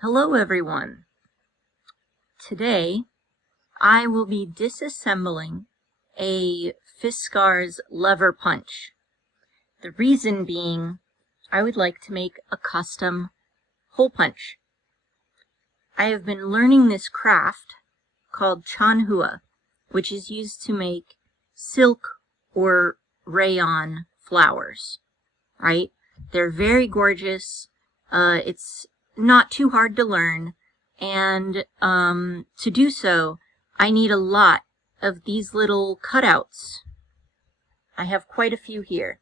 Hello everyone. Today I will be disassembling a Fiskars Lever Punch. The reason being I would like to make a custom hole punch. I have been learning this craft called chanhua, which is used to make silk or rayon flowers, right? They're very gorgeous. It's not too hard to learn, and to do so I need a lot of these little cutouts. I have quite a few here,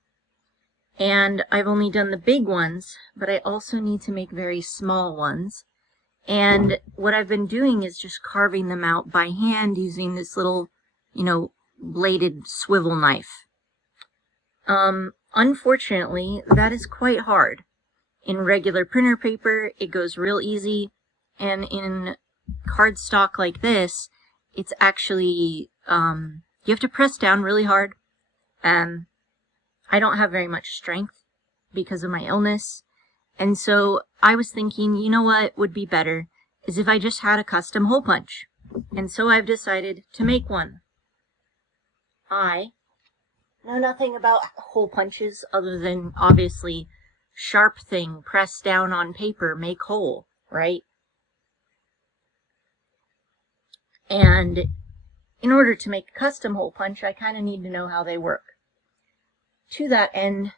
and I've only done the big ones, but I also need to make very small ones. And what I've been doing is just carving them out by hand using this little, bladed swivel knife. Unfortunately, that is quite hard. In regular printer paper, it goes real easy, and in cardstock like this, it's actually, you have to press down really hard. I don't have very much strength because of my illness, and so I was thinking, you know what would be better is if I just had a custom hole punch, and so I've decided to make one. I know nothing about hole punches other than, obviously, sharp thing, press down on paper, make hole, right? And in order to make a custom hole punch, I kind of need to know how they work. To that end,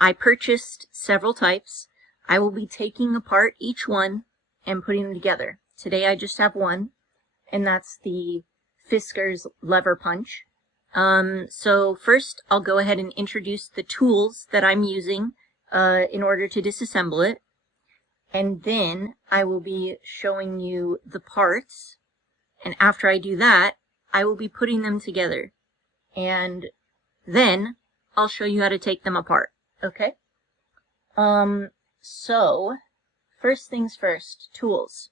I purchased several types. I will be taking apart each one and putting them together. Today I just have one, and that's the Fiskars Lever Punch. So first I'll go ahead and introduce the tools that I'm using in order to disassemble it, and then I will be showing you the parts, and after I do that I will be putting them together, and then I'll show you how to take them apart. Okay? So first things first, tools.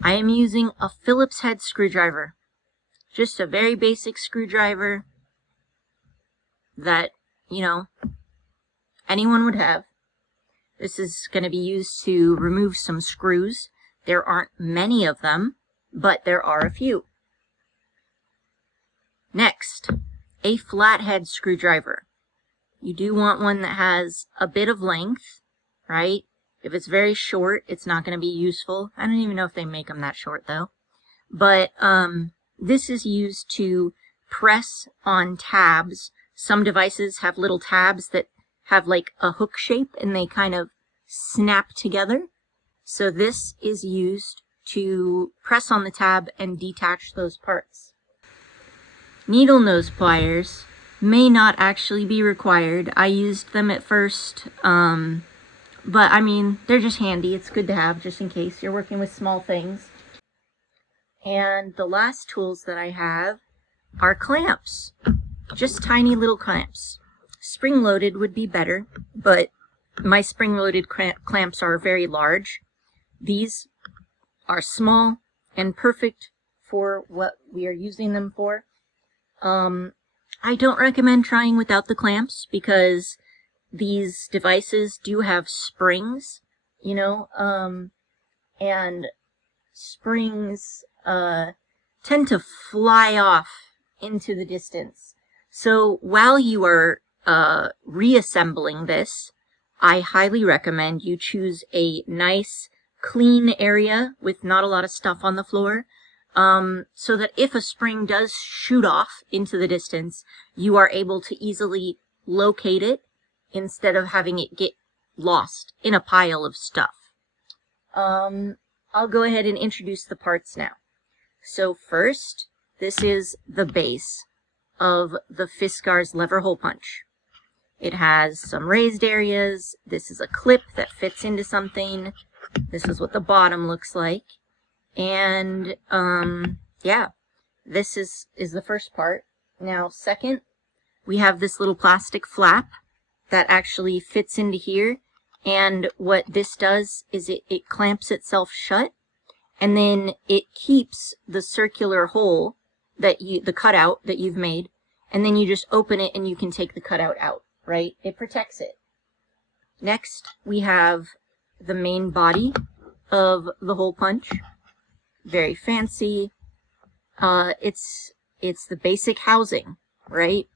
I am using a Phillips head screwdriver, just a very basic screwdriver that anyone would have. This is going to be used to remove some screws. There aren't many of them, but there are a few. Next, a flathead screwdriver. You do want one that has a bit of length, right? If it's very short, it's not going to be useful. I don't even know if they make them that short though. But this is used to press on tabs. Some devices have little tabs that have like a hook shape and they kind of snap together. So this is used to press on the tab and detach those parts. Needle nose pliers may not actually be required. I used them at first, but I mean, they're just handy. It's good to have just in case you're working with small things. And the last tools that I have are clamps. Just tiny little clamps. Spring-loaded would be better, but my spring-loaded clamps are very large. These are small and perfect for what we are using them for. I don't recommend trying without the clamps because these devices do have springs, and springs tend to fly off into the distance. So while you are reassembling this, I highly recommend you choose a nice clean area with not a lot of stuff on the floor, so that if a spring does shoot off into the distance, you are able to easily locate it instead of having it get lost in a pile of stuff. I'll go ahead and introduce the parts now. So first, this is the base of the Fiskars Lever Hole Punch. It has some raised areas. This is a clip that fits into something. This is what the bottom looks like. And yeah, this is the first part. Now second, we have this little plastic flap that actually fits into here, and what this does is it clamps itself shut, and then it keeps the circular hole that the cutout that you've made, and then you just open it and you can take the cutout out, right? It protects it. Next, we have the main body of the hole punch. Very fancy. It's the basic housing, right?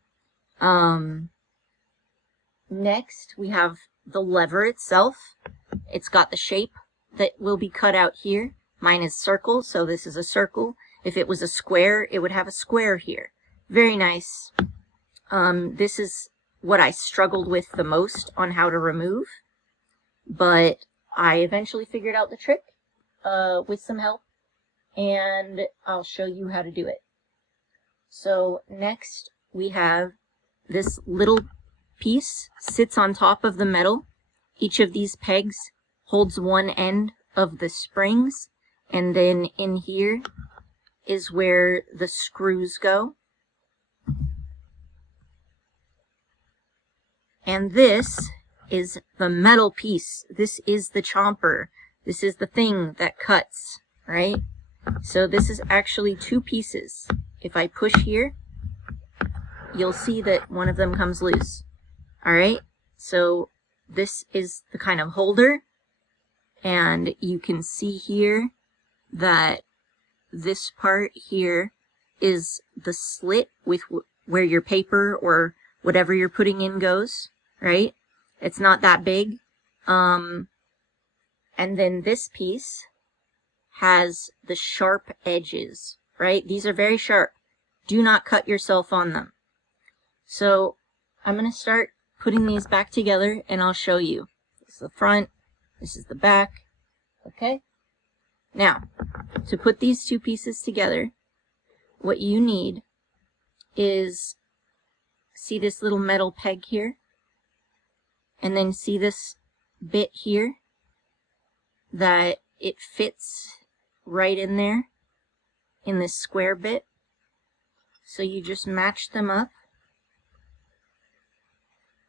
Next, we have the lever itself. It's got the shape that will be cut out here. Mine is circle, so this is a circle. If it was a square, it would have a square here. Very nice. This is what I struggled with the most on how to remove, but I eventually figured out the trick with some help, and I'll show you how to do it. So next we have this little piece sits on top of the metal. Each of these pegs holds one end of the springs, and then in here is where the screws go. And this is the metal piece. This is the chomper. This is the thing that cuts, right? So this is actually two pieces. If I push here, you'll see that one of them comes loose. All right, so this is the kind of holder, and you can see here that this part here is the slit with where your paper or whatever you're putting in goes, right? It's not that big. And then this piece has the sharp edges, right? These are very sharp. Do not cut yourself on them. So I'm going to start putting these back together, and I'll show you. This is the front, this is the back. Okay? Now, to put these two pieces together, what you need is, see this little metal peg here? And then see this bit here? That it fits right in there, in this square bit. So you just match them up.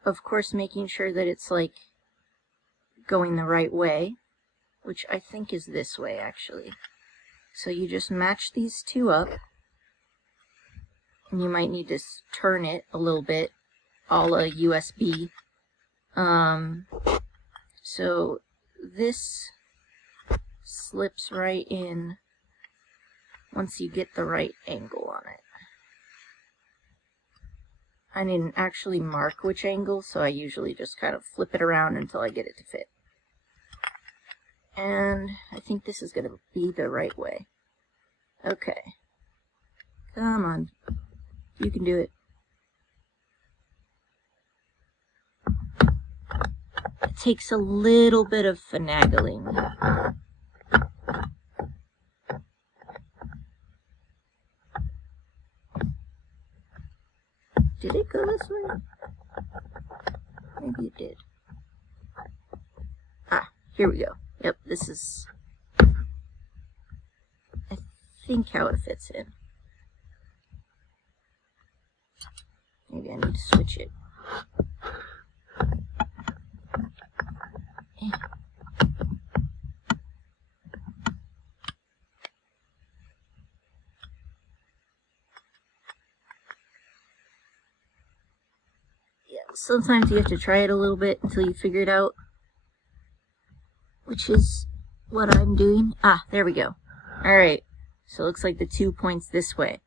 Of course, making sure that it's like going the right way, which I think is this way actually. So you just match these two up, and you might need to turn it a little bit, a la USB. So this slips right in once you get the right angle on it. I didn't actually mark which angle, so I usually just kind of flip it around until I get it to fit. And I think this is going to be the right way. Okay. Come on. You can do it. It takes a little bit of finagling. Did it go this way? Maybe it did. Ah, here we go. Yep, this is, I think, how it fits in. Maybe I need to switch it. Sometimes you have to try it a little bit until you figure it out, which is what I'm doing. Ah, there we go. Alright, so it looks like the 2 points this way.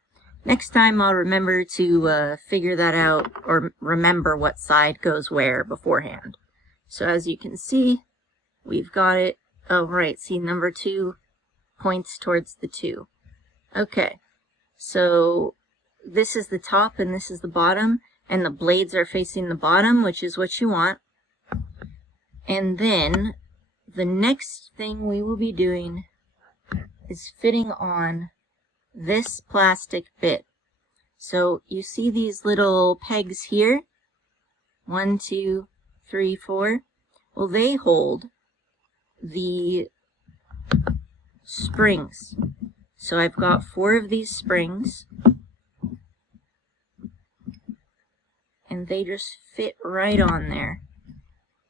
Next time I'll remember to figure that out, or remember what side goes where beforehand. So as you can see, we've got it. Oh, right, see, number 2 points towards the 2. Okay, so this is the top and this is the bottom. And the blades are facing the bottom, which is what you want. And then the next thing we will be doing is fitting on this plastic bit. So you see these little pegs here? 1, 2, 3, 4. Well, they hold the springs. So I've got 4 of these springs. And they just fit right on there.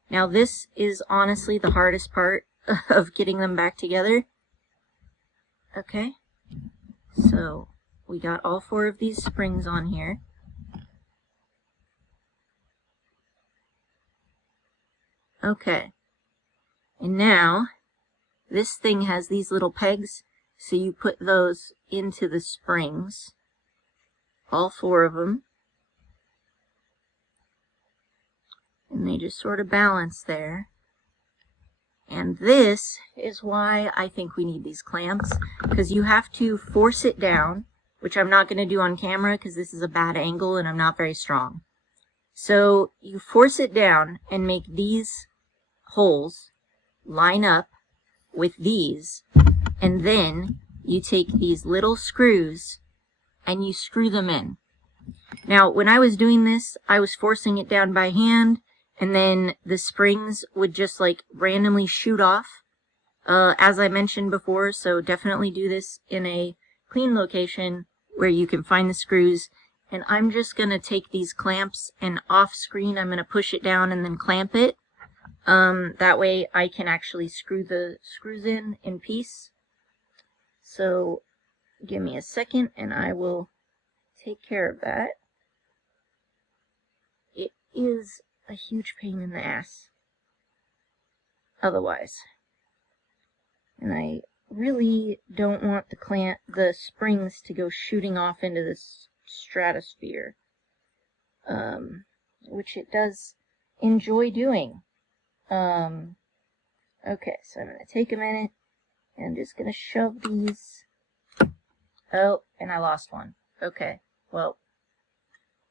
Now this is honestly the hardest part of getting them back together. Okay, so we got all 4 of these springs on here. Okay, and now This thing has these little pegs, so you put those into the springs, all 4 of them, and they just sort of balance there. And this is why I think we need these clamps, because you have to force it down, which I'm not going to do on camera because this is a bad angle and I'm not very strong. So you force it down and make these holes line up with these, and then you take these little screws and you screw them in. Now, when I was doing this, I was forcing it down by hand, and then the springs would just like randomly shoot off, as I mentioned before. So definitely do this in a clean location where you can find the screws. And I'm just going to take these clamps, and off screen I'm going to push it down and then clamp it. That way I can actually screw the screws in peace. So give me a second and I will take care of that. It is a huge pain in the ass otherwise. And I really don't want the springs to go shooting off into this stratosphere, which it does enjoy doing. Okay, so I'm going to take a minute and I'm just going to shove these. Oh, and I lost one. Okay, well,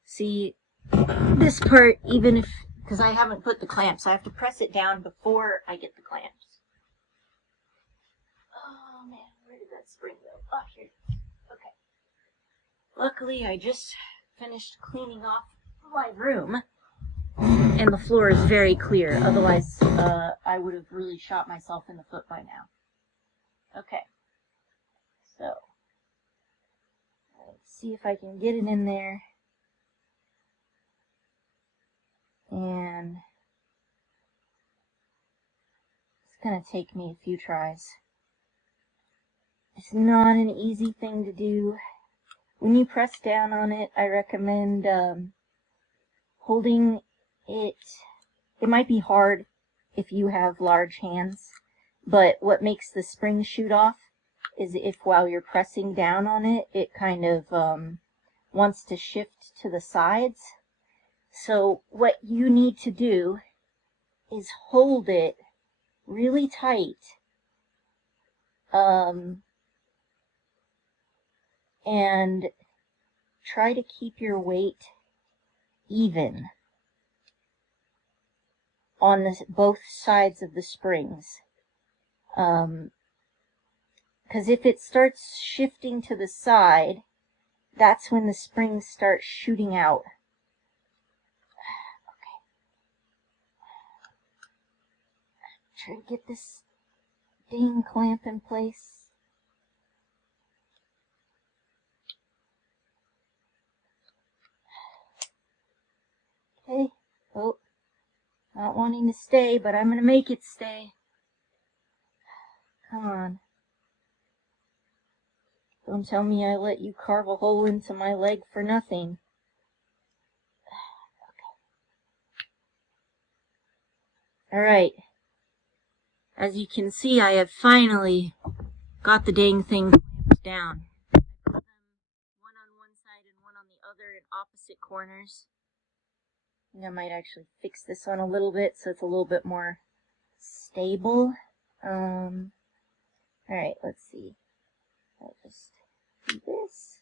see, this part, even if, because I haven't put the clamps, I have to press it down before I get the clamps. Oh man, where did that spring go? Oh, here. Okay. Luckily, I just finished cleaning off my room, and the floor is very clear. Otherwise, I would have really shot myself in the foot by now. Okay. So, let's see if I can get it in there. And it's going to take me a few tries. It's not an easy thing to do. When you press down on it, I recommend holding it. It might be hard if you have large hands, but what makes the spring shoot off is if while you're pressing down on it, it kind of wants to shift to the sides. So what you need to do is hold it really tight, and try to keep your weight even on both sides of the springs. Because if it starts shifting to the side, that's when the springs start shooting out. Try to get this dang clamp in place. Okay. Oh, not wanting to stay, but I'm going to make it stay. Come on. Don't tell me I let you carve a hole into my leg for nothing. Okay. Alright. As you can see, I have finally got the dang thing clamped down. I put them one on one side and one on the other in opposite corners. I think I might actually fix this one a little bit so it's a little bit more stable. Alright, let's see. I'll just do this.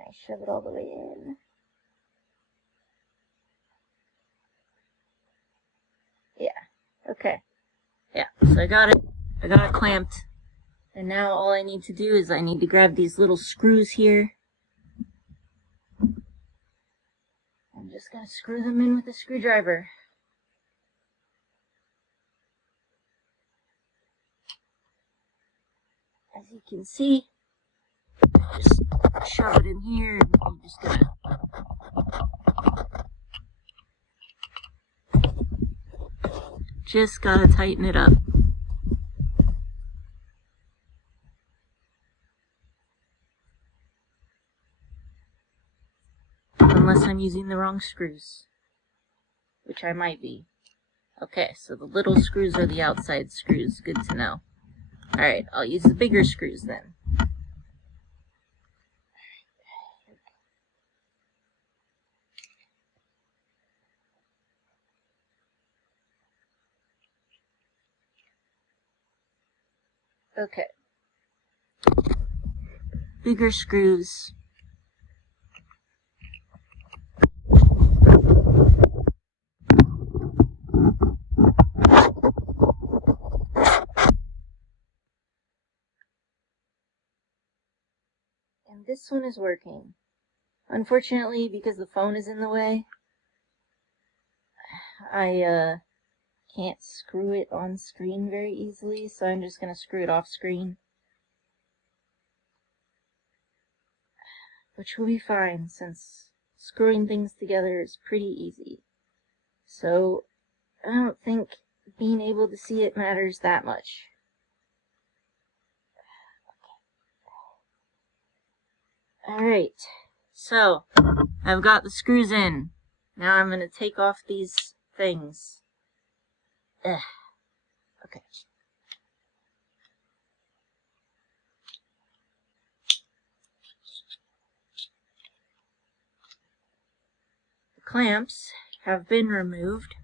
I shove it all the way in. Yeah, okay. Yeah, so I got it clamped. And now all I need to do is I need to grab these little screws here. I'm just going to screw them in with a screwdriver. As you can see, just shove it in here and I'm just going to gotta tighten it up. Unless I'm using the wrong screws, which I might be. Okay, so the little screws are the outside screws. Good to know. Alright, I'll use the bigger screws then. Okay. Bigger screws. And this one is working. Unfortunately, because the phone is in the way, I can't screw it on screen very easily, so I'm just going to screw it off screen. Which will be fine, since screwing things together is pretty easy. So, I don't think being able to see it matters that much. Alright, so, I've got the screws in. Now I'm going to take off these things. Ugh. Okay. The clamps have been removed,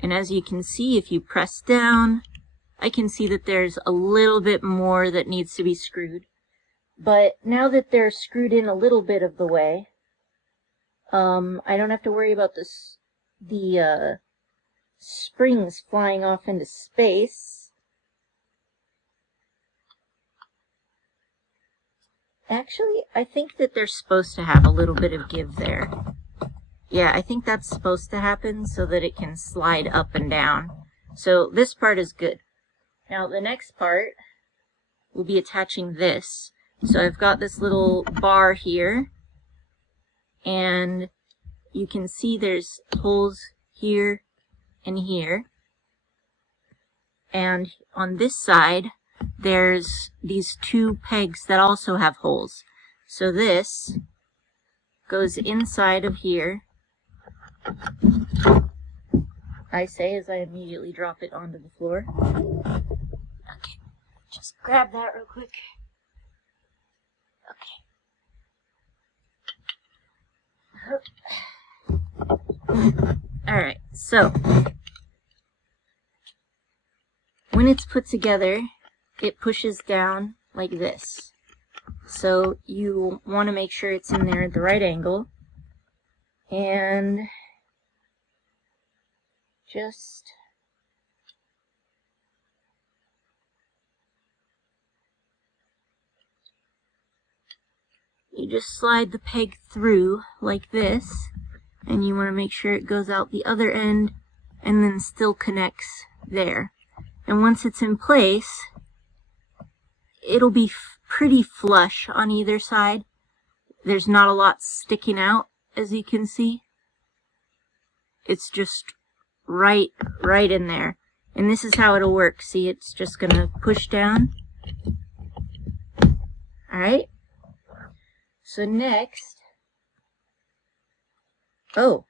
and as you can see, if you press down, I can see that there's a little bit more that needs to be screwed. But now that they're screwed in a little bit of the way, I don't have to worry about the springs flying off into space. Actually, I think that they're supposed to have a little bit of give there. Yeah, I think that's supposed to happen so that it can slide up and down. So this part is good. Now the next part will be attaching this. So I've got this little bar here, and you can see there's holes here and here. And on this side, there's these two pegs that also have holes. So this goes inside of here, I say as I immediately drop it onto the floor. Okay, just grab that real quick. Okay. Alright, so when it's put together, it pushes down like this. So you want to make sure it's in there at the right angle. And just you just slide the peg through like this, and you want to make sure it goes out the other end and then still connects there. And once it's in place, it'll be pretty flush on either side. There's not a lot sticking out, as you can see. It's just right in there. And this is how it'll work. See, it's just gonna push down. Alright. So next, oh,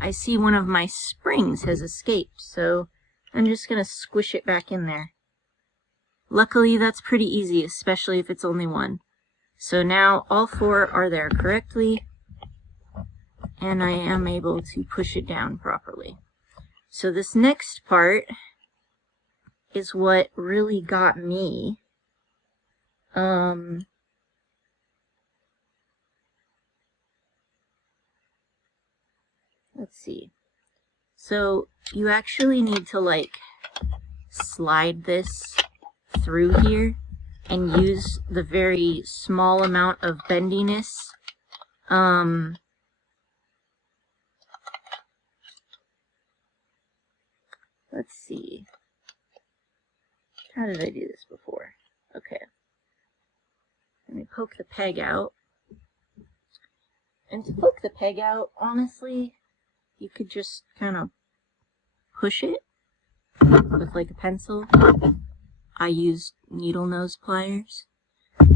I see one of my springs has escaped, so I'm just gonna squish it back in there. Luckily, that's pretty easy, especially if it's only one. So now all four are there correctly, and I am able to push it down properly. So this next part is what really got me. Let's see. So you actually need to like slide this through here and use the very small amount of bendiness. Let's see. How did I do this before? Okay. Let me poke the peg out. And to poke the peg out, honestly, you could just kind of push it with like a pencil. I used needle nose pliers. I'm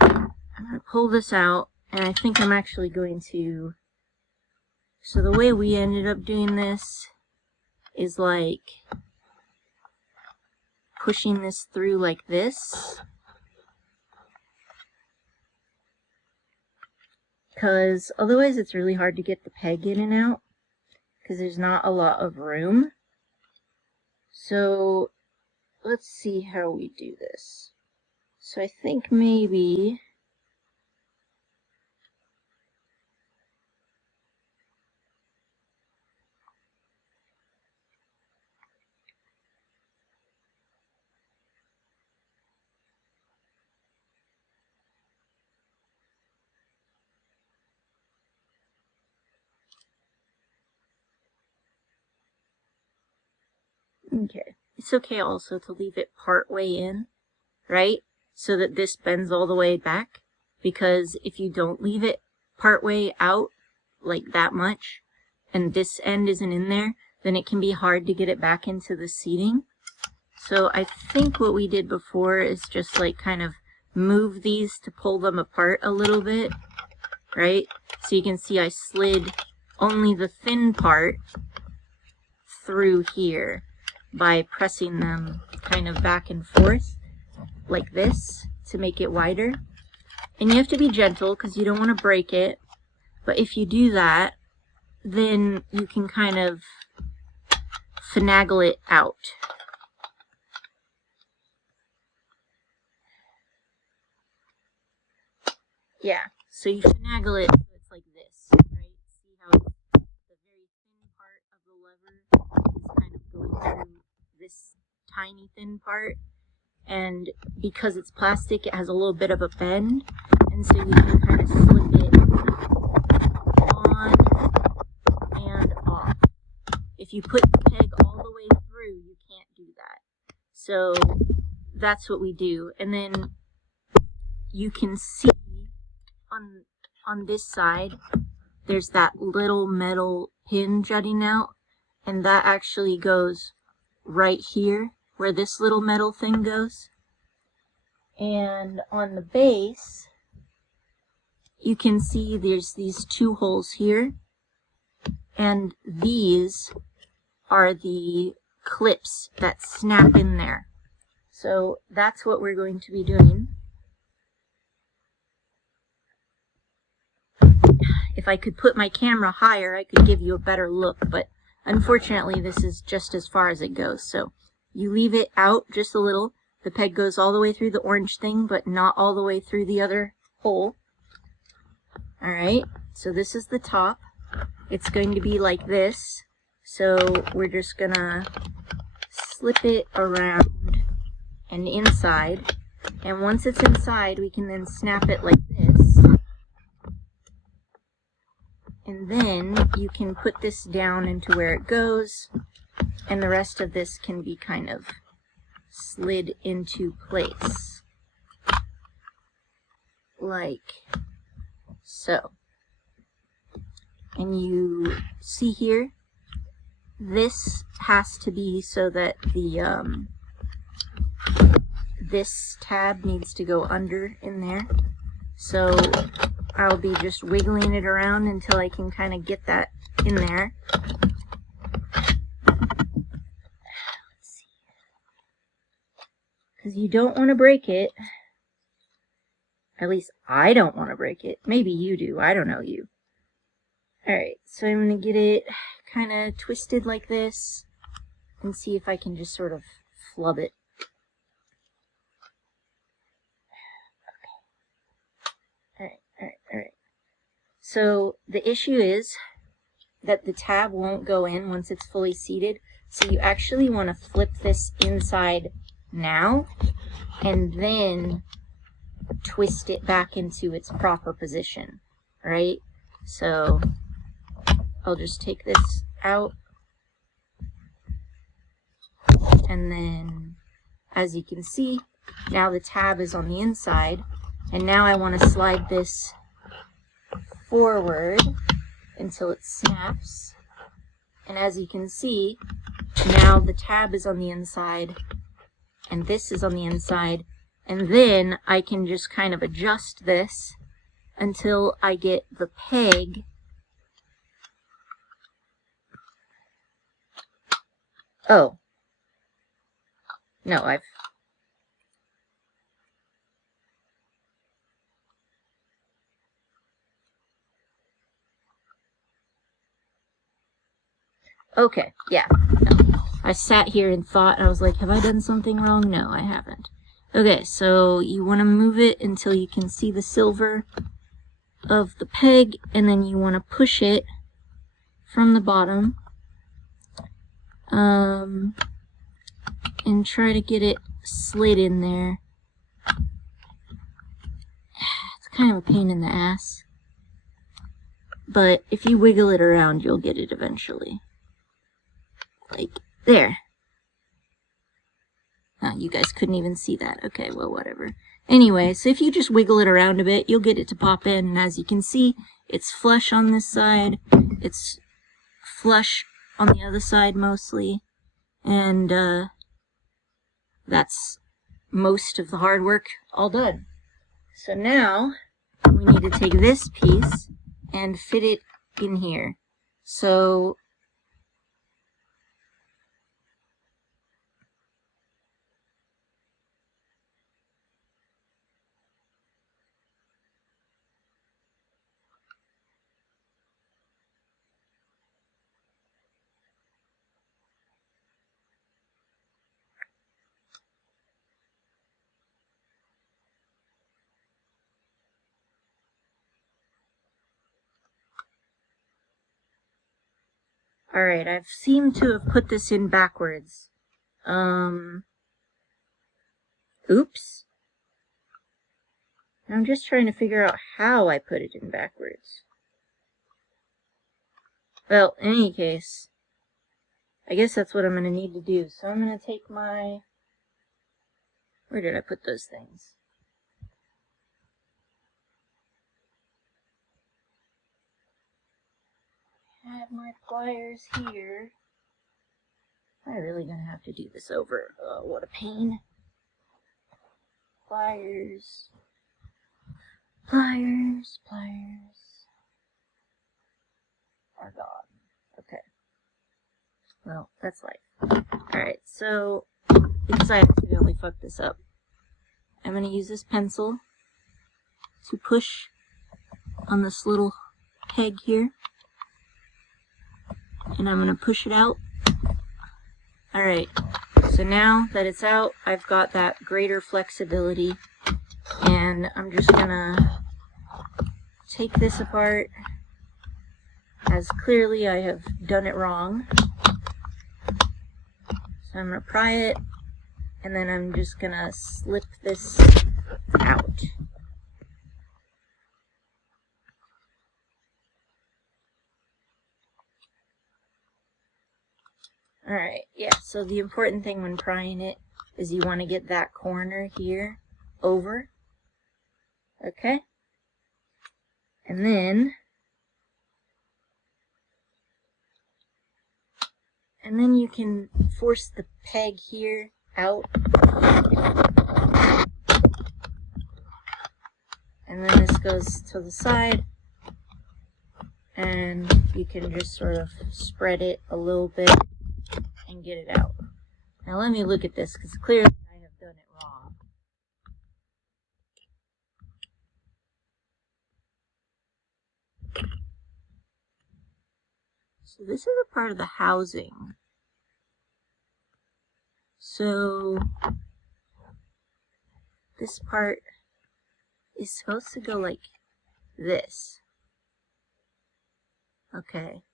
going to pull this out, and I think I'm actually going to... So the way we ended up doing this is like pushing this through like this, because otherwise it's really hard to get the peg in and out because there's not a lot of room. So let's see how we do this. So I think maybe okay. It's okay also to leave it part way in, right? So that this bends all the way back, because if you don't leave it part way out like that much and this end isn't in there, then it can be hard to get it back into the seating. So I think what we did before is just like kind of move these to pull them apart a little bit, right? So you can see I slid only the thin part through here by pressing them kind of back and forth like this to make it wider. And you have to be gentle because you don't want to break it, but if you do that, then you can kind of finagle it out. Yeah, so you finagle it so it's like this, right? See how the very thin part of the lever is kind of going through this tiny thin part, and because it's plastic it has a little bit of a bend, and so you can kind of slip it on and off. If you put the peg all the way through, you can't do that. So that's what we do. And then you can see on this side there's that little metal pin jutting out, and that actually goes right here where this little metal thing goes. And on the base you can see there's these two holes here, and these are the clips that snap in there. So that's what we're going to be doing. If I could put my camera higher, I could give you a better look, but unfortunately this is just as far as it goes. So you leave it out just a little. The peg goes all the way through the orange thing, but not all the way through the other hole. Alright, so this is the top. It's going to be like this. So we're just gonna slip it around and inside. And once it's inside, we can then snap it like this. And then you can put this down into where it goes, and the rest of this can be kind of slid into place. Like so. And you see here, this has to be so that the this tab needs to go under in there. So I'll be just wiggling it around until I can kind of get that in there. Let's see. Because you don't want to break it. At least I don't want to break it. Maybe you do. I don't know you. Alright, so I'm going to get it kind of twisted like this and see if I can just sort of flub it. Alright. So the issue is that the tab won't go in once it's fully seated. So you actually want to flip this inside now and then twist it back into its proper position, right? So I'll just take this out, and then as you can see, now the tab is on the inside, and now I want to slide this forward until it snaps. And as you can see, now the tab is on the inside and this is on the inside, and then I can just kind of adjust this until I get the peg oh no, I've Okay, yeah. No. I sat here and thought, I was like, have I done something wrong? No, I haven't. Okay, so you want to move it until you can see the silver of the peg, and then you want to push it from the bottom, and try to get it slid in there. It's kind of a pain in the ass, but if you wiggle it around, you'll get it eventually. Like, there. Oh, you guys couldn't even see that. Okay, well, whatever. Anyway, so if you just wiggle it around a bit, you'll get it to pop in, and as you can see, it's flush on this side, it's flush on the other side mostly, and that's most of the hard work all done. So now, we need to take this piece and fit it in here. So alright, I've seemed to have put this in backwards. Oops. I'm just trying to figure out how I put it in backwards. Well, in any case, I guess that's what I'm going to need to do. So I'm going to take my... Where did I put those things? I have my pliers here. I'm really going to have to do this over. Oh, what a pain. Pliers. Pliers, pliers. Are gone. Okay. Well, that's life. Alright, so, because I accidentally fucked this up, I'm going to use this pencil to push on this little peg here. And I'm going to push it out. Alright, so now that it's out, I've got that greater flexibility. And I'm just going to take this apart, as clearly I have done it wrong. So I'm going to pry it, and then I'm just going to slip this out. Alright, yeah, so the important thing when prying it is you want to get that corner here over. Okay? And then you can force the peg here out. And then this goes to the side. And you can just sort of spread it a little bit and get it out. Now let me look at this, because clearly I have done it wrong. So this is a part of the housing. So this part is supposed to go like this. Okay.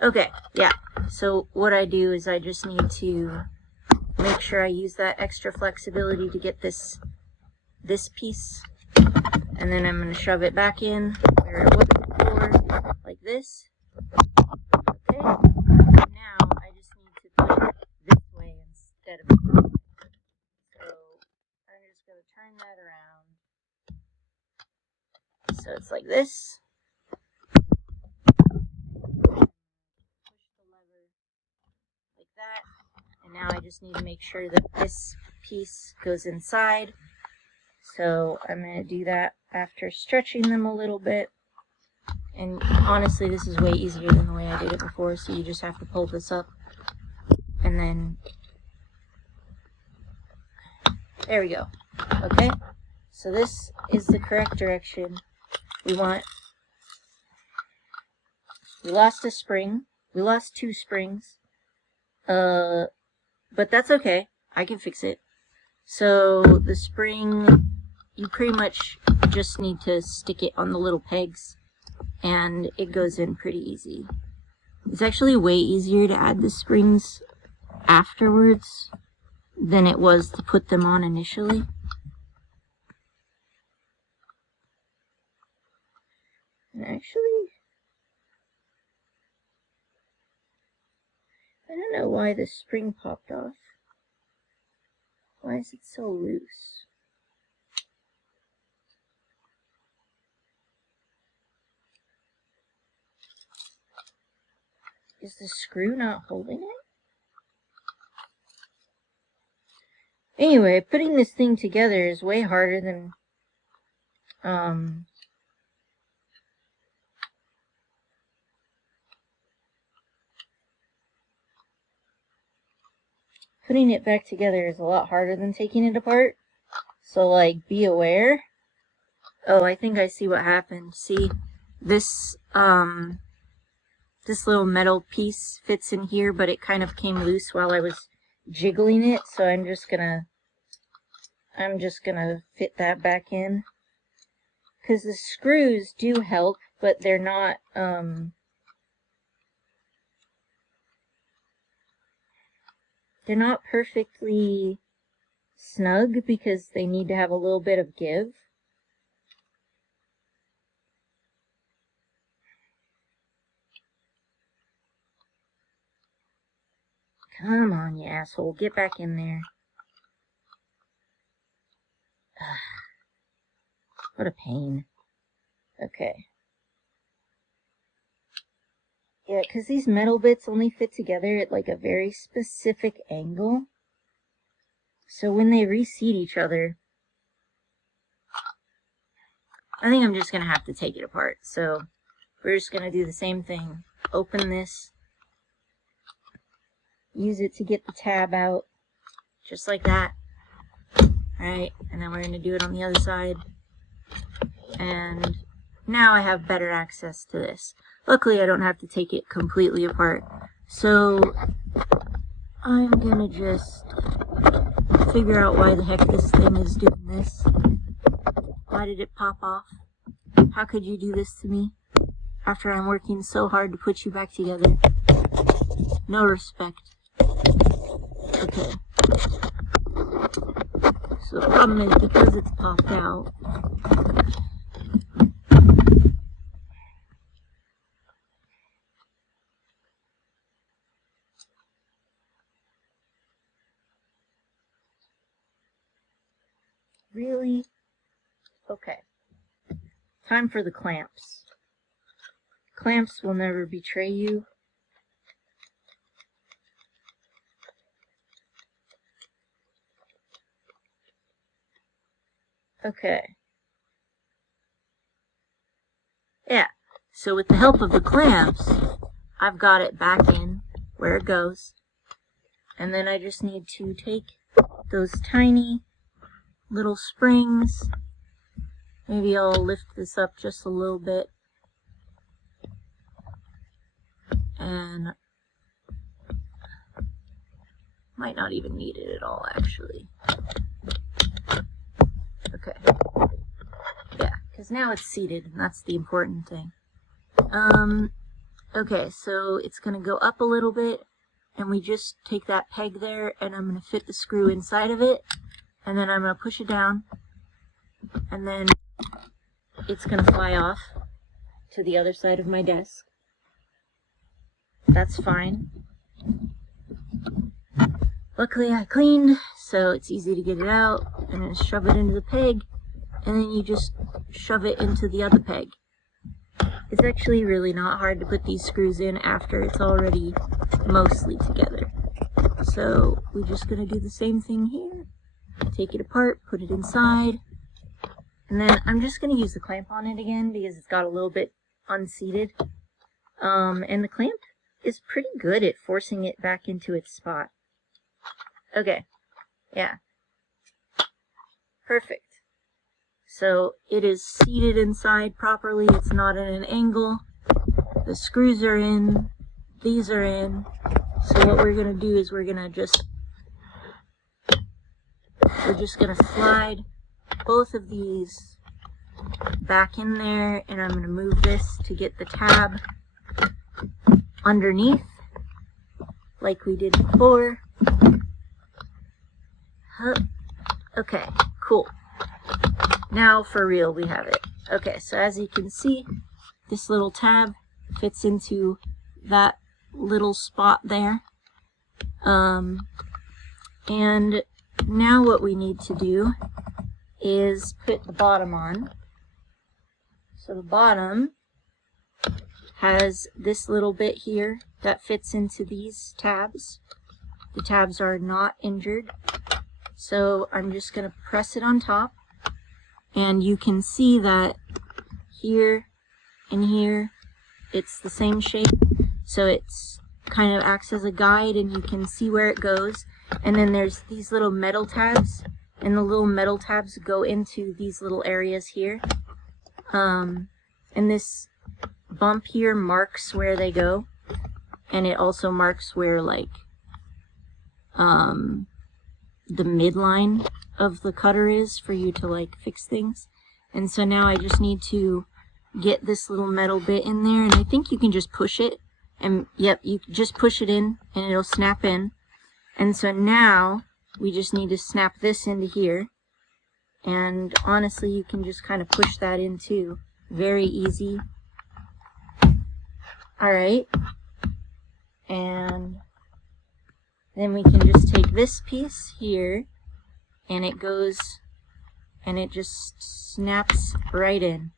Okay, yeah. So what I do is I just need to make sure I use that extra flexibility to get this piece. And then I'm going to shove it back in where it was before, like this. Okay. Now I just need to put it this way instead of this way. So I'm just going to turn that around. So it's like this. That, and now I just need to make sure that this piece goes inside. So I'm going to do that after stretching them a little bit. And honestly, this is way easier than the way I did it before, so you just have to pull this up. And then, there we go. Okay, so this is the correct direction we want. We lost a spring, We lost 2 springs. But that's okay. I can fix it. So the spring, you pretty much just need to stick it on the little pegs, and it goes in pretty easy. It's actually way easier to add the springs afterwards than it was to put them on initially. And actually, I don't know why the spring popped off. Why is it so loose? Is the screw not holding it? Anyway, putting this thing together is way harder than putting it back together is a lot harder than taking it apart. So, like, be aware. Oh, I think I see what happened. See, this this little metal piece fits in here, but it kind of came loose while I was jiggling it, so I'm just gonna fit that back in. Because the screws do help, but they're not perfectly snug because they need to have a little bit of give. Come on, you asshole. Get back in there. What a pain. Okay. Yeah, because these metal bits only fit together at like a very specific angle. So when they reseat each other, I think I'm just going to have to take it apart. So we're just going to do the same thing. Open this. Use it to get the tab out. Just like that. Alright, and then we're going to do it on the other side. And now I have better access to this. Luckily, I don't have to take it completely apart. So I'm going to just figure out why the heck this thing is doing this. Why did it pop off? How could you do this to me after I'm working so hard to put you back together? No respect. Okay. So the problem is because it's popped out, really? Okay. Time for the clamps. Clamps will never betray you. Okay. Yeah. So with the help of the clamps, I've got it back in where it goes. And then I just need to take those tiny little springs. Maybe I'll lift this up just a little bit. And might not even need it at all, actually. Okay. Yeah, because now it's seated, and that's the important thing. Okay, so it's going to go up a little bit, and we just take that peg there, and I'm going to fit the screw inside of it, and then I'm going to push it down, and then it's going to fly off to the other side of my desk. That's fine. Luckily I cleaned, so it's easy to get it out, and then shove it into the peg, and then you just shove it into the other peg. It's actually really not hard to put these screws in after it's already mostly together. So we're just going to do the same thing here. Take it apart, put it inside, and then I'm just going to use the clamp on it again because it's got a little bit unseated. And the clamp is pretty good at forcing it back into its spot. Okay, yeah. Perfect. So it is seated inside properly, it's not at an angle. The screws are in. these are in. So what we're gonna do is we're just gonna slide both of these back in there, and I'm gonna move this to get the tab underneath like we did before. Okay, cool. Now for real we have it. Okay, so as you can see, this little tab fits into that little spot there. And now what we need to do is put the bottom on. So the bottom has this little bit here that fits into these tabs. The tabs are not injured. So I'm just going to press it on top, and you can see that here and here it's the same shape, so it's kind of acts as a guide and you can see where it goes. And then there's these little metal tabs, and the little metal tabs go into these little areas here, and this bump here marks where they go, and it also marks where like the midline of the cutter is for you to like fix things. And so now I just need to get this little metal bit in there, and I think you can just push it, and yep, you just push it in and it'll snap in. And so now we just need to snap this into here, and honestly you can just kind of push that in too. Very easy. Alright, and then we can just take this piece here, and it goes, and it just snaps right in.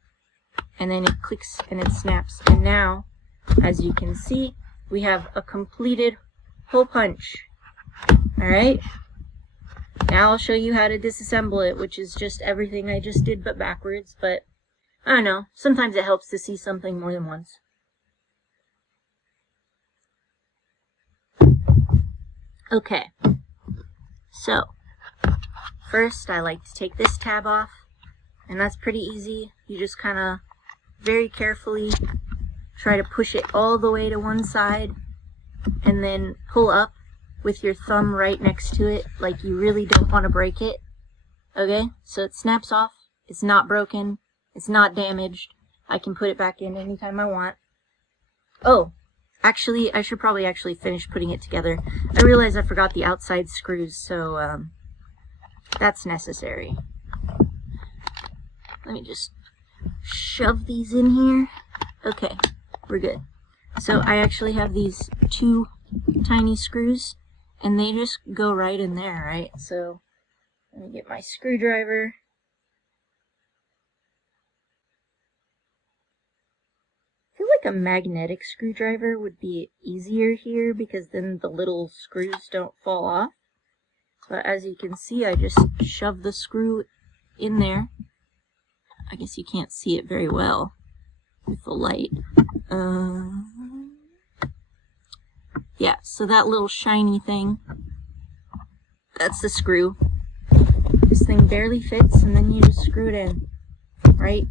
And then it clicks and it snaps. And now, as you can see, we have a completed hole punch. Alright? Now I'll show you how to disassemble it, which is just everything I just did but backwards. But, I don't know, sometimes it helps to see something more than once. Okay, so first I like to take this tab off, and that's pretty easy. You just kind of very carefully try to push it all the way to one side, and then pull up with your thumb right next to it, like you really don't want to break it. Okay, so it snaps off, it's not broken, it's not damaged. I can put it back in anytime I want. Oh, actually, I should probably actually finish putting it together. I realized I forgot the outside screws, so that's necessary. Let me just shove these in here. Okay, we're good. So I actually have these two tiny screws, and they just go right in there, right? So let me get my screwdriver. I feel like a magnetic screwdriver would be easier here, because then the little screws don't fall off. But as you can see, I just shove the screw in there. I guess you can't see it very well with the light. Yeah, so that little shiny thing, that's the screw. This thing barely fits, and then you just screw it in, right?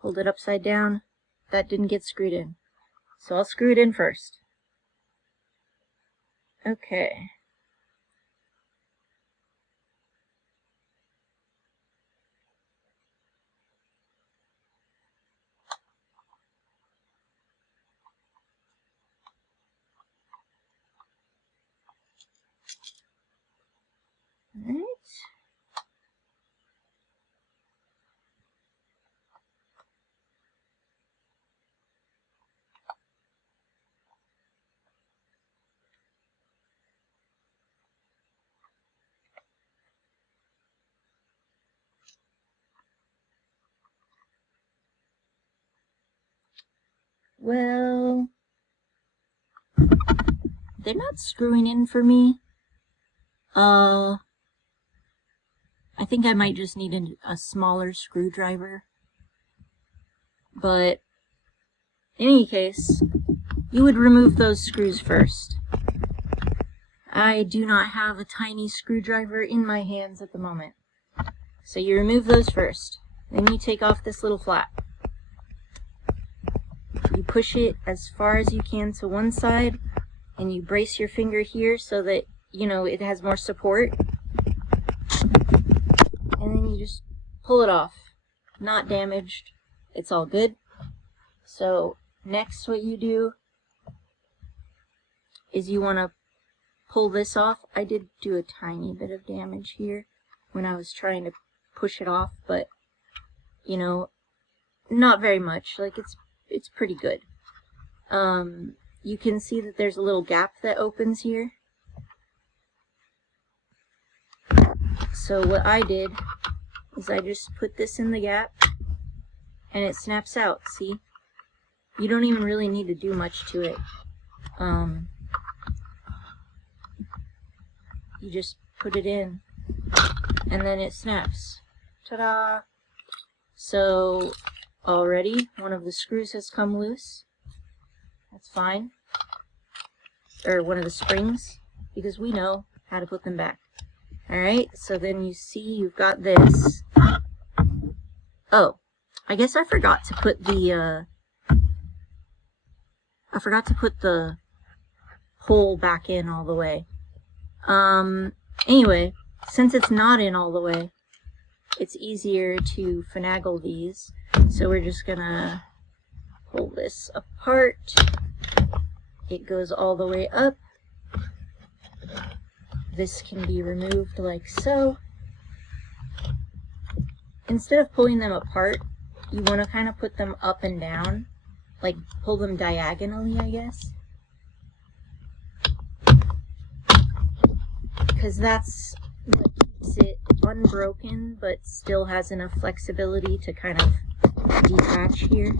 Hold it upside down. That didn't get screwed in, so I'll screw it in first. Okay. All right. Well, they're not screwing in for me. I think I might just need a smaller screwdriver. But in any case, you would remove those screws first. I do not have a tiny screwdriver in my hands at the moment. So you remove those first. Then you take off this little flap. you push it as far as you can to one side, and you brace your finger here so that, you know, it has more support. And then you just pull it off. Not damaged. It's all good. So next what you do is you want to pull this off. I did do a tiny bit of damage here when I was trying to push it off, but, you know, not very much. Like, it's pretty good. You can see that there's a little gap that opens here. So what I did is I just put this in the gap and it snaps out, see? You don't even really need to do much to it. You just put it in and then it snaps. Ta-da! So already one of the screws has come loose. That's fine. Or one of the springs, because we know how to put them back. Alright, so then you see you've got this. Oh, I guess I forgot to put the hole back in all the way. Anyway, since it's not in all the way, it's easier to finagle these. So we're just gonna pull this apart. It goes all the way up. This can be removed like so. Instead of pulling them apart, you want to kind of put them up and down, like pull them diagonally, I guess. Because that's what keeps it unbroken, but still has enough flexibility to kind of detach here.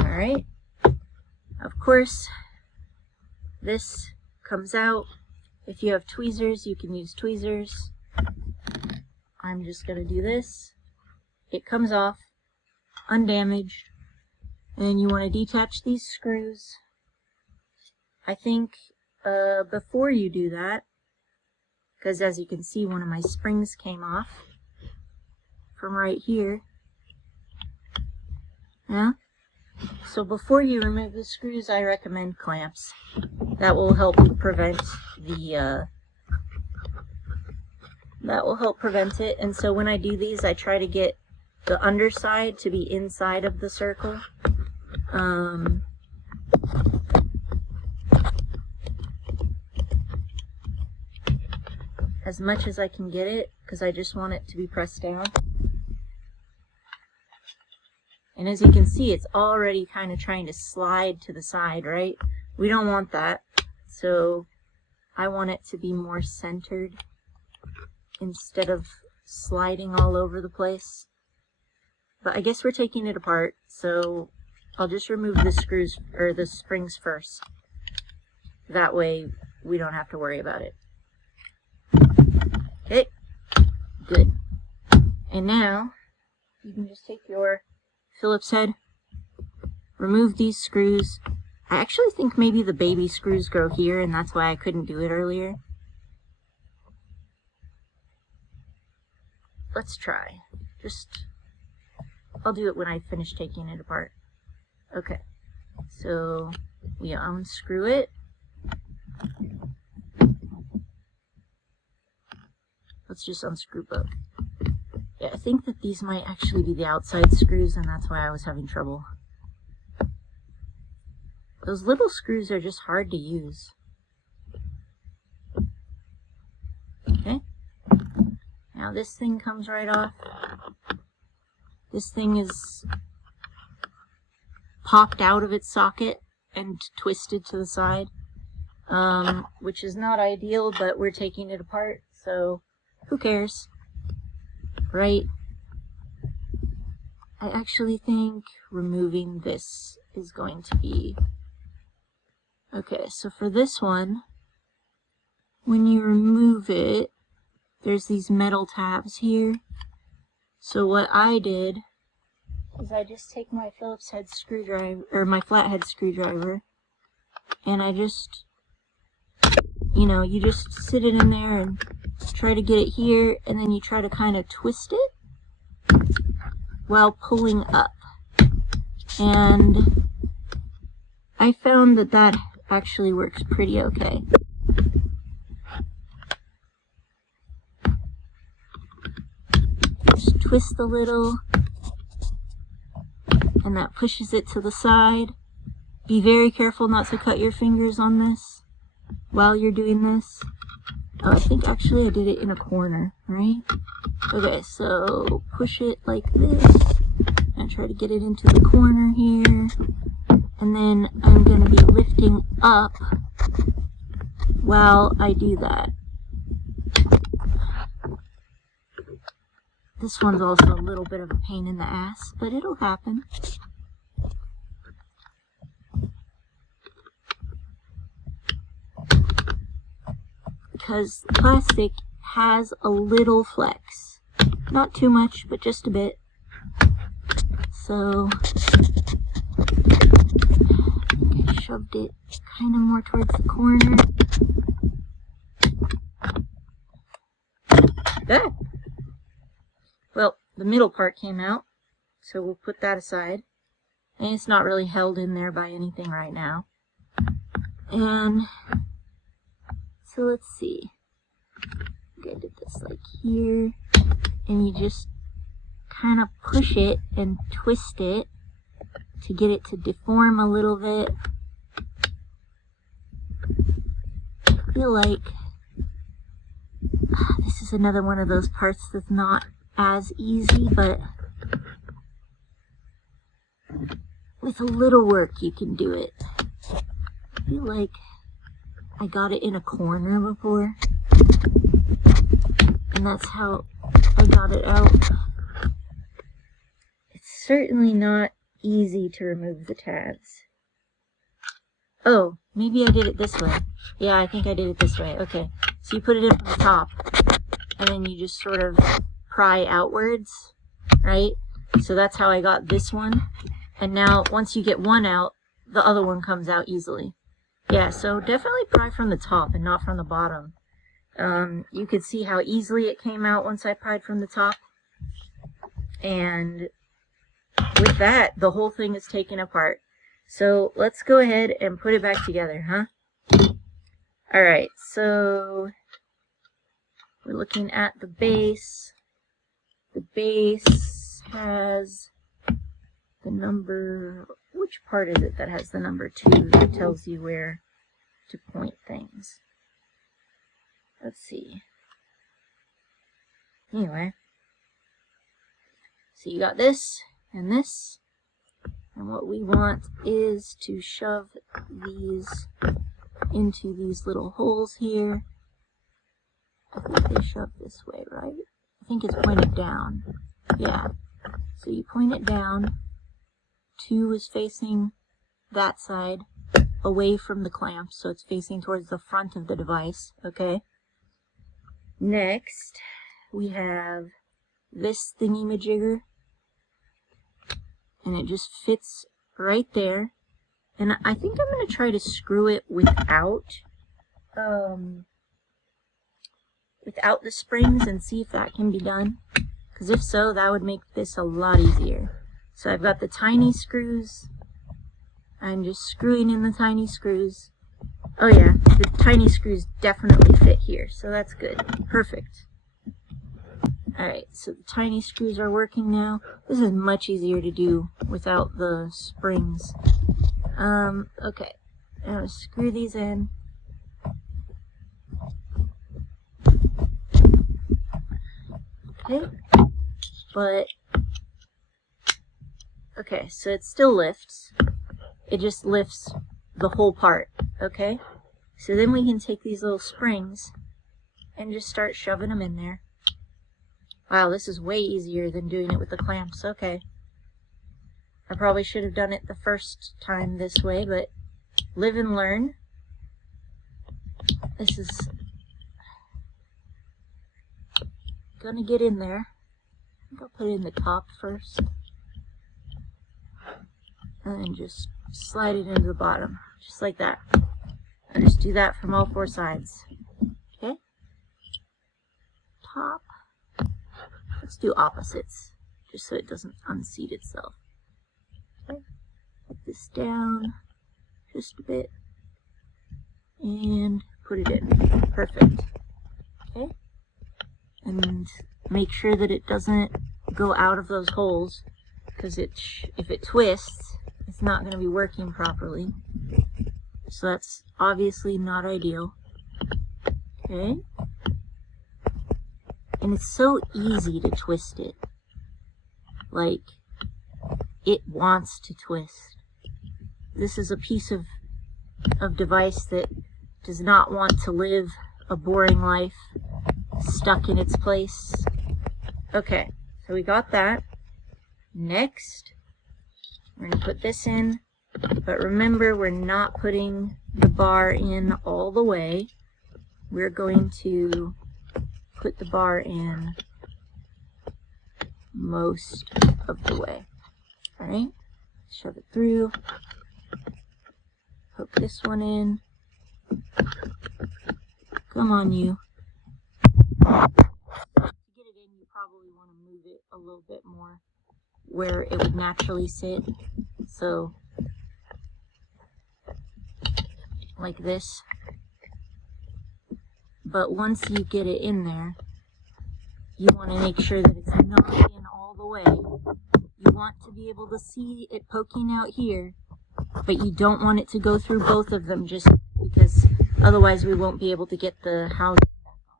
Alright, of course, this comes out. If you have tweezers, you can use tweezers. I'm just going to do this. It comes off, undamaged, and you want to detach these screws. I think before you do that, because as you can see, one of my springs came off from right here. Yeah? So before you remove the screws, I recommend clamps. That will help prevent the it. And so when I do these, I try to get the underside to be inside of the circle. As much as I can get it, because I just want it to be pressed down. And as you can see, it's already kind of trying to slide to the side, right? We don't want that. So I want it to be more centered instead of sliding all over the place. But I guess we're taking it apart, so I'll just remove the screws, or the springs first. That way we don't have to worry about it. Okay, good. And now you can just take your Phillips head, remove these screws. I actually think maybe the baby screws go here, and that's why I couldn't do it earlier. Let's try. I'll do it when I finish taking it apart. Okay, so we unscrew it. Let's just unscrew both. Yeah, I think that these might actually be the outside screws, and that's why I was having trouble. Those little screws are just hard to use. Okay. Now this thing comes right off. This thing is popped out of its socket and twisted to the side, which is not ideal, but we're taking it apart, so who cares? Right? I actually think removing this is going to be... Okay, so for this one, when you remove it, there's these metal tabs here. So what I did is I just take my Phillips head screwdriver, or my flathead screwdriver, and I just, you just sit it in there and try to get it here, and then you try to kind of twist it while pulling up. And I found that that actually works pretty okay. Just twist a little, and that pushes it to the side. Be very careful not to cut your fingers on this while you're doing this. Oh, I think actually I did it in a corner, right? Okay, so push it like this, and try to get it into the corner here. And then I'm going to be lifting up while I do that. This one's also a little bit of a pain in the ass, but it'll happen. Because plastic has a little flex. Not too much, but just a bit. So, I shoved it kind of more towards the corner. Ah! Well, the middle part came out, so we'll put that aside. And it's not really held in there by anything right now. And so let's see. I think I did this like here, and you just kind of push it and twist it to get it to deform a little bit. I feel like this is another one of those parts that's not as easy, but with a little work you can do it. I feel like I got it in a corner before, and that's how I got it out. It's certainly not easy to remove the tabs. Oh, maybe I did it this way. Yeah, I think I did it this way. Okay, so you put it in from the top, and then you just sort of pry outwards, right? So that's how I got this one. And now, once you get one out, the other one comes out easily. Yeah, so definitely pry from the top and not from the bottom. You could see how easily it came out once I pried from the top. And with that, the whole thing is taken apart. So let's go ahead and put it back together, huh? Alright, so we're looking at the base. The base has the number, which part is it that has the number 2 that tells you where to point things? Let's see. Anyway, so you got this and this, and what we want is to shove these into these little holes here. I think they shove this way, right? I think it's pointed down. Yeah. So you point it down. 2 is facing that side, away from the clamp, so it's facing towards the front of the device, okay? Next, we have this thingy-majigger, and it just fits right there. And I think I'm going to try to screw it without the springs and see if that can be done. Because if so, that would make this a lot easier. So I've got the tiny screws. I'm just screwing in the tiny screws. Oh yeah, the tiny screws definitely fit here, so that's good. Perfect. Alright, so the tiny screws are working now. This is much easier to do without the springs. Okay. I'm going to screw these in. Okay. But okay, so it still lifts. It just lifts the whole part, okay? So then we can take these little springs and just start shoving them in there. Wow, this is way easier than doing it with the clamps, okay. I probably should have done it the first time this way, but live and learn. This is gonna get in there. I think I'll put it in the top first. and then just slide it into the bottom, just like that. And just do that from all 4 sides. Okay? Top. Let's do opposites, just so it doesn't unseat itself. Okay? Put this down just a bit, and put it in. Perfect. Okay? And make sure that it doesn't go out of those holes, because if it twists, it's not going to be working properly. So that's obviously not ideal. Okay? And it's so easy to twist it. Like, it wants to twist. This is a piece of device that does not want to live a boring life stuck in its place. Okay, so we got that. Next, we're going to put this in, but remember, we're not putting the bar in all the way. We're going to put the bar in most of the way. Alright, shove it through, poke this one in. Come on, you. To get it in, you probably want to move it a little bit more where it would naturally sit. So, like this. But once you get it in there, you want to make sure that it's not in all the way. You want to be able to see it poking out here, but you don't want it to go through both of them, just because otherwise we won't be able to get the housing back on.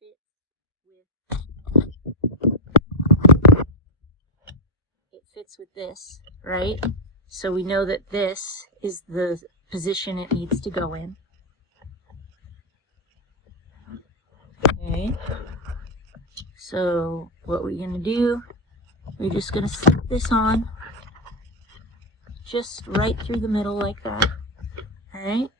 So this tab fits with this, right? So we know that this is the position it needs to go in. Okay. So what we're going to do, we're just going to slip this on just right through the middle like that. Alright?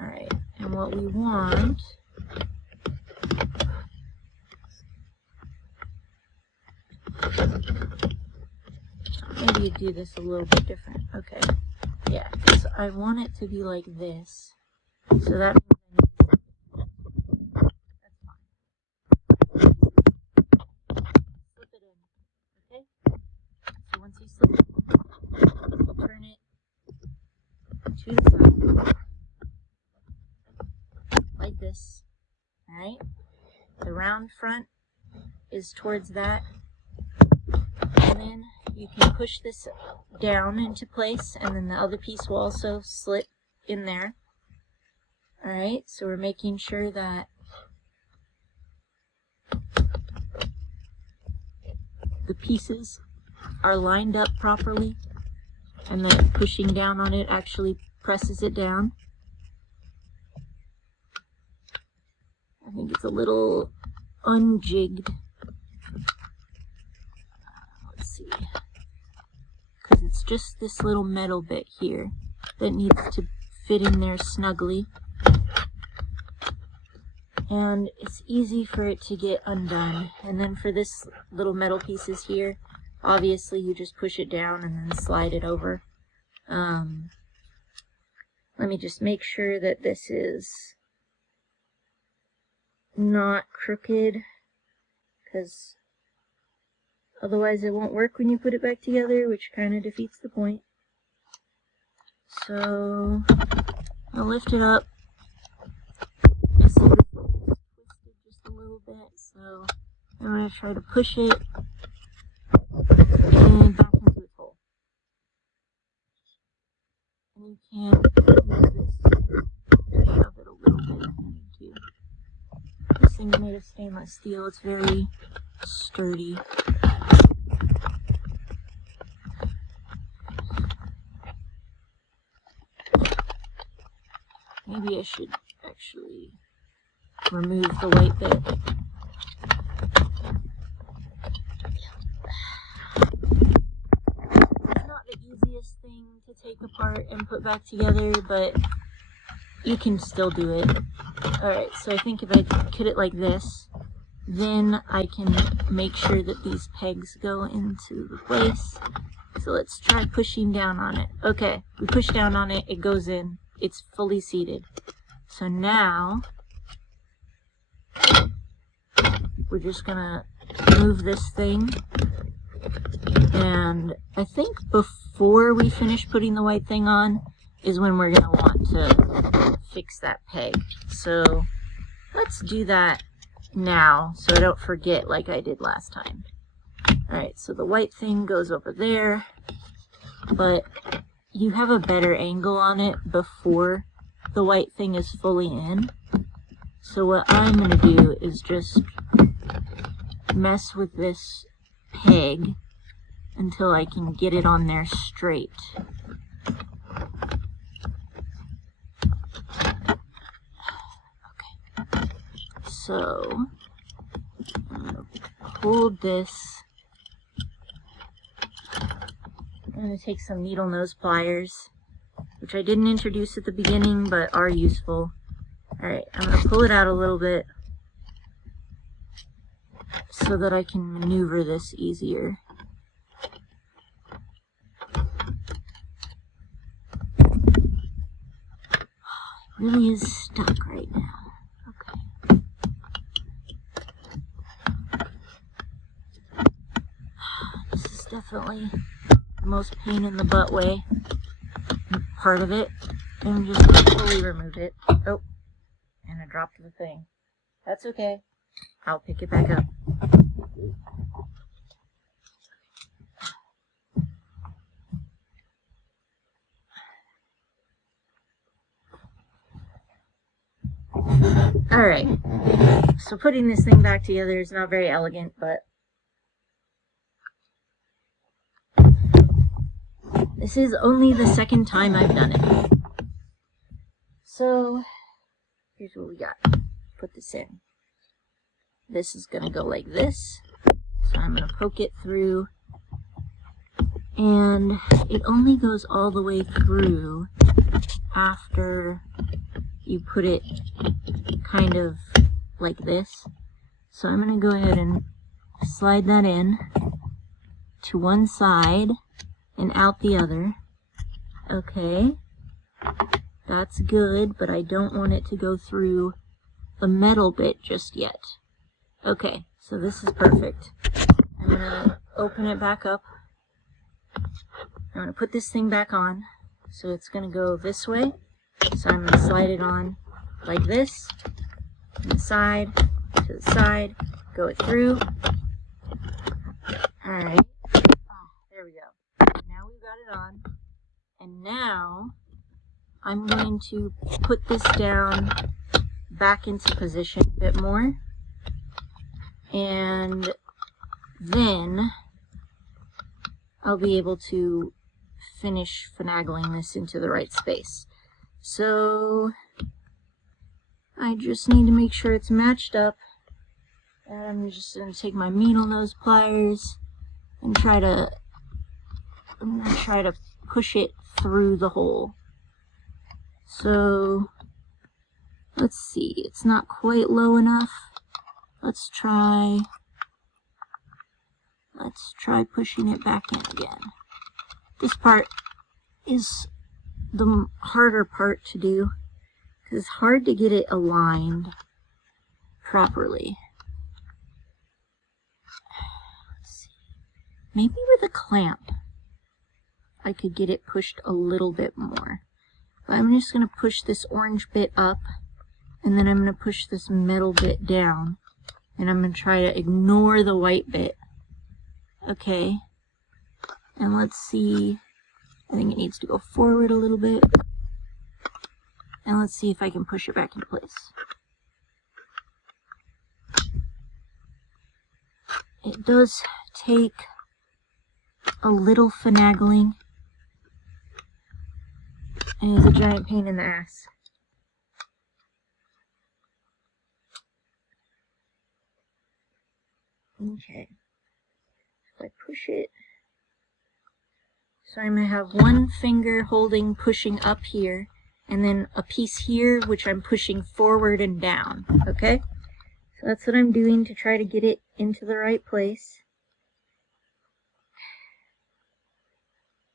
Alright, and what we want maybe you do this a little bit different. Okay. Yeah, because I want it to be like this. So that means that's fine. Slip it in. Okay? So once you slip it, you turn it to the side. Like this. Alright? The round front is towards that. And then you can push this down into place, and then the other piece will also slip in there. Alright, so we're making sure that the pieces are lined up properly, and that pushing down on it actually presses it down. I think it's a little unjigged. Let's see. Because it's just this little metal bit here that needs to fit in there snugly. And it's easy for it to get undone. And then for this little metal pieces here, obviously you just push it down and then slide it over. Let me just make sure that this is not crooked, because otherwise it won't work when you put it back together, which kind of defeats the point. So I'll lift it up. You see this twisted just a little bit, so I'm going to try to push it and back into its hole. And you can use this to shove it a little bit if you need to. This thing's made of stainless steel. It's very sturdy. Maybe I should actually remove the white bit. It's not the easiest put back together, but you can still do it. Alright, so I think if I cut it like this, then I can make sure that these pegs go into the place. So let's try pushing down on it. Okay, we push down on it, it goes in, it's fully seated. So now, we're just gonna move this thing. And I think before we finish putting the white thing on is when we're gonna want to fix that peg. So let's do that now so I don't forget like I did last time. Alright, so the white thing goes over there, but you have a better angle on it before the white thing is fully in. So what I'm going to do is just mess with this peg until I can get it on there straight. Okay, so I'm going to hold this. I'm going to take some needle nose pliers, which I didn't introduce at the beginning, but are useful. Alright, I'm going to pull it out a little bit so that I can maneuver this easier. It really is stuck right now. Okay. This is definitely the most pain in the butt way part of it. And just fully remove it. Oh, and I dropped the thing. That's okay. I'll pick it back up. Alright, so putting this thing back together is not very elegant, but this is only the second time I've done it. So, here's what we got. Put this in. This is going to go like this. So I'm going to poke it through. And it only goes all the way through after you put it kind of like this. So I'm going to go ahead and slide that in to one side and out the other. Okay, that's good, but I don't want it to go through the metal bit just yet. Okay, so this is perfect. I'm going to open it back up. I'm going to put this thing back on. So it's going to go this way. So I'm going to slide it on like this, from the side to the side, go it through. Alright, there we go. Now we've got it on, and now I'm going to put this down back into position a bit more, and then I'll be able to finish finagling this into the right space. So I just need to make sure it's matched up, and I'm just going to take my needle nose pliers and try to push it through the hole. So let's see, it's not quite low enough. Let's try pushing it back in again. This part is the harder part to do, because it's hard to get it aligned properly. Let's see. Maybe with a clamp I could get it pushed a little bit more. But I'm just going to push this orange bit up, and then I'm going to push this metal bit down, and I'm going to try to ignore the white bit. Okay, and let's see, I think it needs to go forward a little bit, and let's see if I can push it back into place. It does take a little finagling, and it's a giant pain in the ass. Okay. If I push it So I'm going to have one finger holding, pushing up here, and then a piece here, which I'm pushing forward and down, okay? So that's what I'm doing to try to get it into the right place.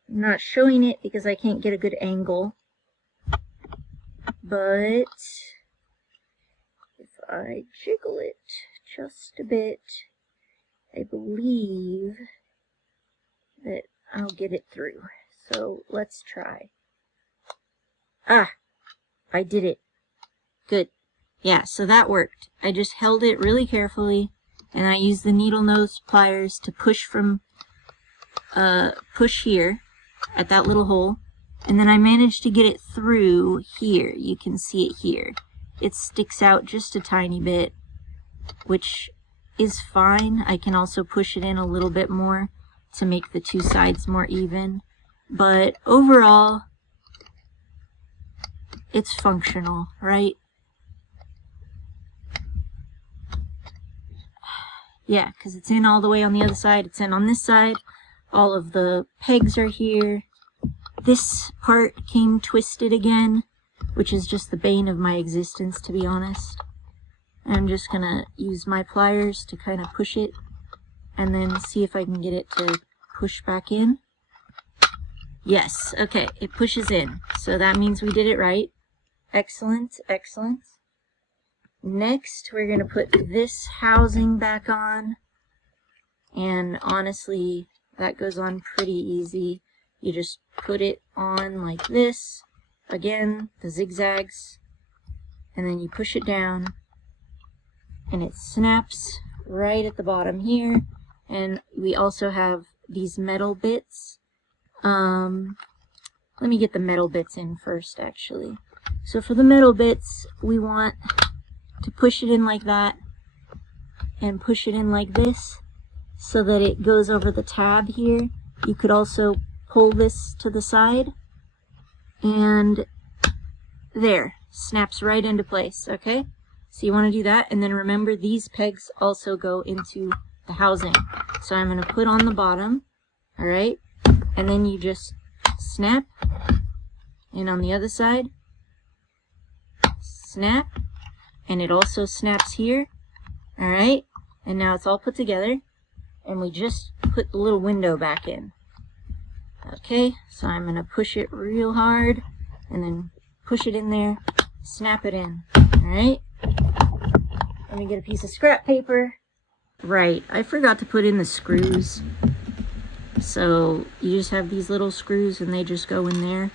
I'm not showing it because I can't get a good angle, but if I jiggle it just a bit, I believe that I'll get it through. So let's try. Ah, I did it. Good. Yeah, so that worked. I just held it really carefully, and I used the needle nose pliers to push from, push here at that little hole, and then I managed to get it through here. You can see it here. It sticks out just a tiny bit, which is fine. I can also push it in a little bit more to make the two sides more even, but overall it's functional, right? Yeah, because it's in all the way on the other side. It's in on this side. All of the pegs are here. This part came twisted again, which is just the bane of my existence, to be honest. I'm just gonna use my pliers to kind of push it and then see if I can get it to push back in. Yes, okay, it pushes in. So that means we did it right. Excellent, excellent. Next, we're going to put this housing back on. And honestly, that goes on pretty easy. You just put it on like this. Again, the zigzags. And then you push it down. And it snaps right at the bottom here. And we also have these metal bits. Let me get the metal bits in first, actually. So for the metal bits, we want to push it in like that and push it in like this so that it goes over the tab here. You could also pull this to the side and there, snaps right into place, okay? So you want to do that, and then remember these pegs also go into the housing. So I'm going to put on the bottom, alright, and then you just snap, and on the other side, snap, and it also snaps here, alright, and now it's all put together, and we just put the little window back in. Okay, so I'm going to push it real hard, and then push it in there, snap it in, alright? Let me get a piece of scrap paper. Right, I forgot to put in the screws. So you just have these little screws and they just go in there,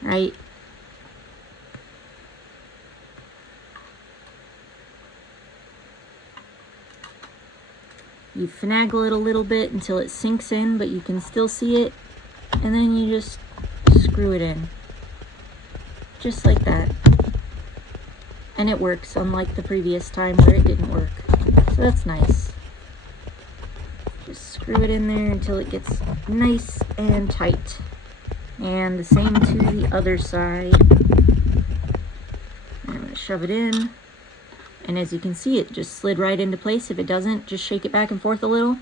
right? You finagle it a little bit until it sinks in, but you can still see it. And then you just screw it in. Just like that. And it works, unlike the previous time where it didn't work. So that's nice. Just screw it in there until it gets nice and tight. And the same to the other side. I'm going to shove it in. And as you can see, it just slid right into place. If it doesn't, just shake it back and forth a little.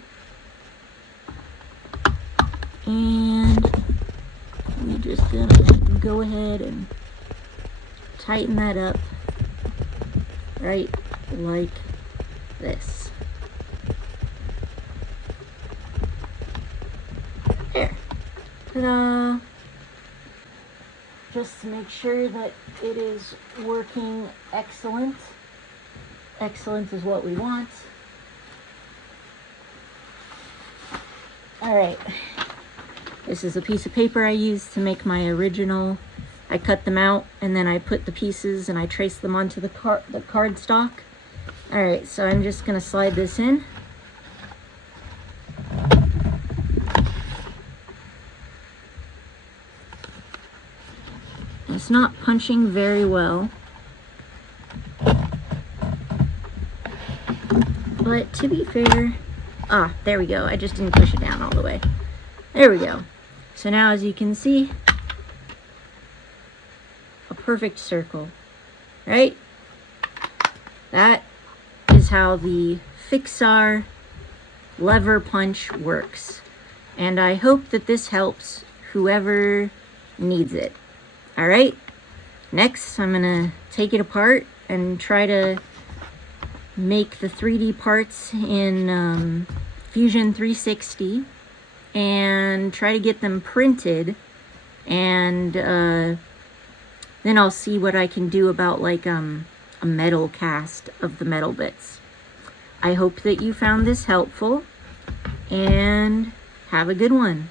And we're just going to go ahead and tighten that up. Right like this. There. Ta-da! Just to make sure that it is working excellent. Excellent is what we want. Alright. This is a piece of paper I used to make my original. I cut them out and then I put the pieces and I traced them onto the cardstock. Alright, so I'm just going to slide this in. It's not punching very well. But to be fair, there we go. I just didn't push it down all the way. There we go. So now as you can see, a perfect circle, right? That is how the Fiskars Lever Punch works. And I hope that this helps whoever needs it. All right, next I'm gonna take it apart and try to make the 3D parts in Fusion 360 and try to get them printed, and then I'll see what I can do about like a metal cast of the metal bits. I hope that you found this helpful, and have a good one.